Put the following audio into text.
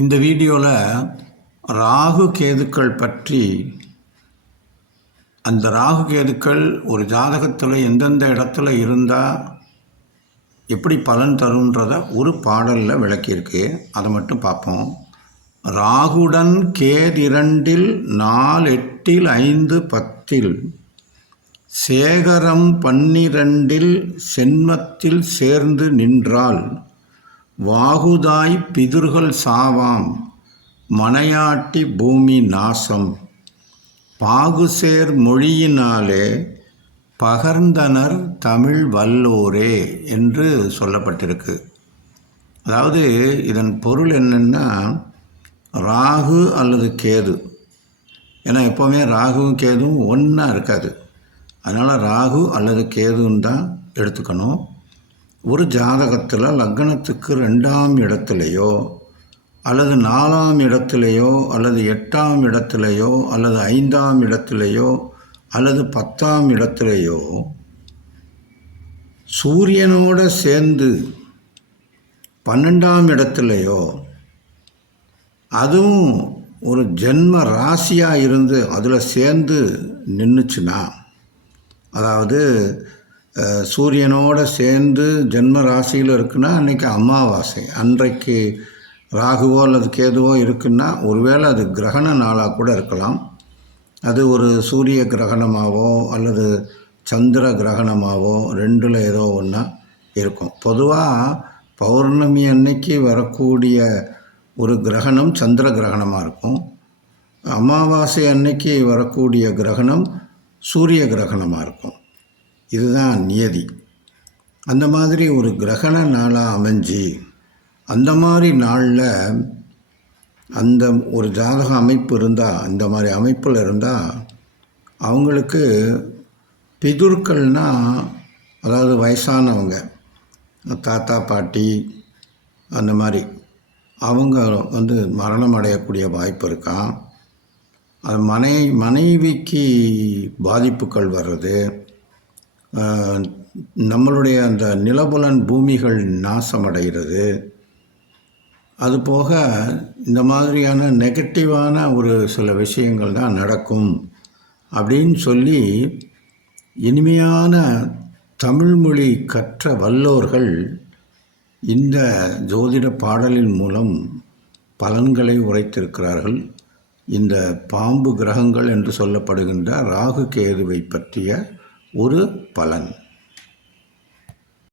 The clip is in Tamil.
இந்த வீடியோவில் ராகு கேதுக்கள் பற்றி, அந்த ராகு கேதுக்கள் ஒரு ஜாதகத்தில் எந்தெந்த இடத்துல இருந்தால் எப்படி பலன் தருன்றதை ஒரு பாடலில் விளக்கியிருக்கு. அதை மட்டும் பார்ப்போம். ராகுடன் கேதிரண்டில் 4 8 5 10 சேகரம் 12 சென்மத்தில் சேர்ந்து நின்றால் வாகுதாய் பிதுர்கள் சாவாம் மனையாட்டி பூமி நாசம் பாகுசேர் மொழியினாலே பகர்ந்தனர் தமிழ் வல்லோரே என்று சொல்லப்பட்டிருக்கு. அதாவது இதன் பொருள் என்னென்னா, ராகு அல்லது கேது, ஏன்னா எப்போவுமே ராகுவும் கேதுவும் ஒன்றா இருக்காது. அதனால் ராகு அல்லது கேதுன்னு தான் எடுத்துக்கணும். ஒரு ஜாதகத்தில் லக்னத்துக்கு 2ஆம் இடத்துலையோ அல்லது 4ஆம் இடத்துலையோ அல்லது 8ஆம் இடத்துலையோ அல்லது 5ஆம் இடத்துலையோ அல்லது 10ஆம் இடத்துலையோ சூரியனோடு சேர்ந்து 12ஆம் இடத்துலையோ, அதுவும் ஒரு ஜென்ம ராசியாக இருந்து அதில் சேர்ந்து நின்றுச்சுன்னா, அதாவது சூரியனோடு சேர்ந்து ஜென்ம ராசியில் இருக்குன்னா அன்றைக்கி அமாவாசை, அன்றைக்கு ராகுவோ அல்லது கேதுவோ இருக்குன்னா ஒருவேளை அது கிரகண நாளாக கூட இருக்கலாம். அது ஒரு சூரிய கிரகணமாகவோ அல்லது சந்திர கிரகணமாகவோ 2ல் ஏதோ ஒன்றா இருக்கும். பொதுவாக பௌர்ணமி அன்னைக்கு வரக்கூடிய ஒரு கிரகணம் சந்திர கிரகணமாக இருக்கும். அமாவாசை அன்னைக்கு வரக்கூடிய கிரகணம் சூரிய கிரகணமாக இருக்கும். இதுதான் நியதி. அந்த மாதிரி ஒரு கிரகண நாளாக அமைஞ்சு அந்த மாதிரி நாளில் அந்த ஒரு ஜாதக அமைப்பு இருந்தால், அந்த மாதிரி அமைப்பில் இருந்தால் அவங்களுக்கு பிதுர்கள்னால், அதாவது வயசானவங்க, தாத்தா பாட்டி அந்த மாதிரி அவங்க மரணம் அடையக்கூடிய வாய்ப்பு இருக்கான். அது மனைவிக்கு பாதிப்புகள் வர்றது, நம்மளுடைய அந்த நிலபுலன் பூமிகள் நாசமடைகிறது, அதுபோக இந்த மாதிரியான நெகட்டிவான ஒரு சில விஷயங்கள் தான் நடக்கும் அப்படின்னு சொல்லி இனிமையான தமிழ்மொழி கற்ற வல்லோர்கள் இந்த ஜோதிட பாடலின் மூலம் பலன்களை உரைத்திருக்கிறார்கள். இந்த பாம்பு கிரகங்கள் என்று சொல்லப்படுகின்ற ராகு கேதுவை பற்றிய ஒரு பலன்.